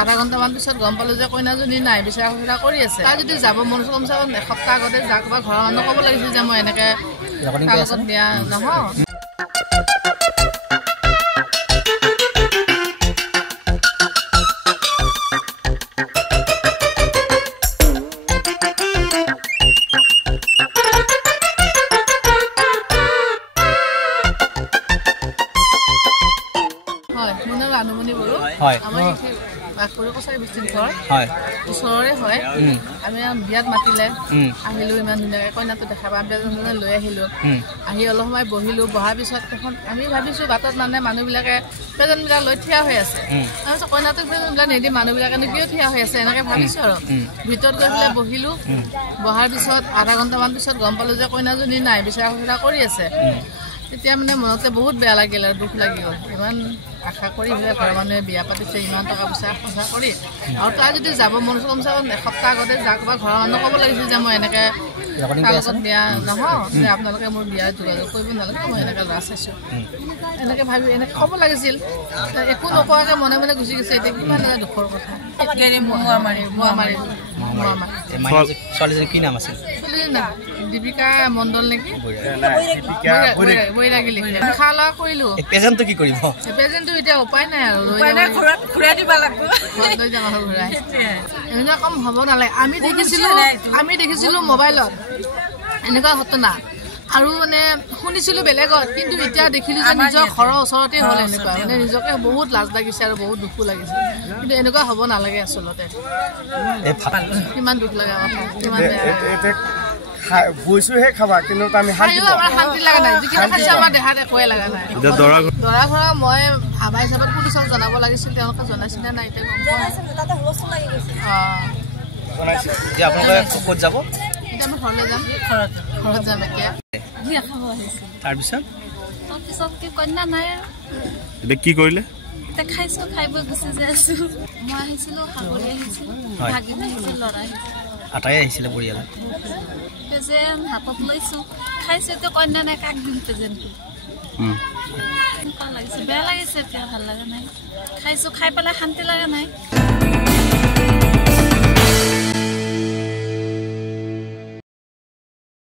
আধা ঘণ্টামান পিছত গম পালো যে কইনাজনী নাই, বিচাৰা খুচৰা কৰি আছে। তাৰ যদি যাব মন কমচে কম এসপ্তাহ আগতে যাক বা ঘৰৰ মানুহ ক'ব লাগিছিল যে মই এনেকে কাগজত দিয়া নহয়। ওচৰৰে হয় আমি বিয়াত মাতিলে আহিলো, ইমান ধুনীয়াকে কইনাটো দেখা পাম লৈ আহিলো। আহি অলপ সময় বহিলো, বহাৰ পিছত এখন আমি ভাবিছো বাটত মানে মানুহবিলাকে প্ৰেজেণ্টবিলাক লৈ থিয়া হৈ আছে। তাৰপিছত কইনাটোক প্ৰেজেণ্টবিলাক নিদি মানুহবিলাকেনো কিয় থিয়া হৈ আছে এনেকে ভাবিছো আৰু ভিতৰত গৈ পেলাই বহিলো। বহাৰ পিছত আধা ঘণ্টামান পিছত গম পালো যে কইনাজনী নাই, বিচাৰা খুচৰা কৰি আছে। তেতিয়া মানে মনতে বহুত বেয়া লাগিল আৰু দুখ লাগি গ'ল। ইমান আশা কৰি পেলাই ঘৰৰ মানুহে বিয়া পাতিছে, ইমান টকা পইচা খৰচা কৰি, আৰু তাৰ যদি যাব মন কমচে কম এসপ্তাহ আগতে যাক বা ঘৰৰ মানুহ ক'ব লাগিছিল যে মই এনেকে কাগজত দিয়া নহয়, যে আপোনালোকে মোৰ বিয়া যোগাযোগ কৰিব নালাগে, মই এনেকে ল'ৰা চাইছোঁ, এনেকে ভাবি এনেকে ক'ব লাগিছিল। একো নোকোৱাকে মনে মনে গুচি গৈছে। এতিয়া কিমান এটা দুখৰ কথা। ছোৱালীজনী কি নাম আছিল? দীপিকা মণ্ডল নেকি, বৈৰাগী লিখি খা লোৱা কৰিলো। প্ৰেজেণ্টটো কি কৰিব? প্ৰেজেণ্টটো এতিয়া উপায় নাই আৰু ঘূৰাই দিব লাগিব, লৈ যাম আৰু ঘূৰাই। এনেকুৱা কম হ'ব নালাগে। আমি দেখিছিলো মোবাইলত এনেকুৱা ঘটনা, আৰু মানে শুনিছিলো বেলেগত, কিন্তু এতিয়া দেখিলো যে নিজৰ ঘৰৰ ওচৰতে হ'ল এনেকুৱা। মানে নিজকে বহুত লাজ লাগিছে আৰু বহুত দুখো লাগিছে, কিন্তু এনেকুৱা হ'ব নালাগে আচলতে। কিমান দুখ লগা কথা, কিমান বৈছোহে খাবা, কিন্তু আমি শান্তি লগা নাই। যিখিনি খাইছে আমাৰ দেহাত একোৱে লগা নাই। দৰা ঘৰা মই ভাবা হিচাপত পুলিচক জনাব লাগিছিল, তেওঁলোকে জনাইছিল নে নাই এতিয়া ক'ত যাব? এতিয়া আমি ঘৰলৈ যাম, ঘৰত যাম এতিয়া। তাৰপিছত কন্যা নাই এতিয়া কি কৰিলে? এতিয়া খাইছো, খাই বৈ গুচি যাই আছো। মই আহিছিলো, সাগৰী আহিছিলো, ভাগিনী আহিছিল, ল'ৰা আহিছিল, আটাই আহিছিলে পৰিয়ালত। প্ৰেজেণ্ট হাতত লৈছো, খাইছো। এতিয়া কন্যা নাই, কাক দিম প্ৰেজেণ্টটো? লাগিছে, বেয়া লাগিছে। এতিয়া ভাল লগা নাই। খাইছো, খাই পেলাই শান্তি লগা নাই।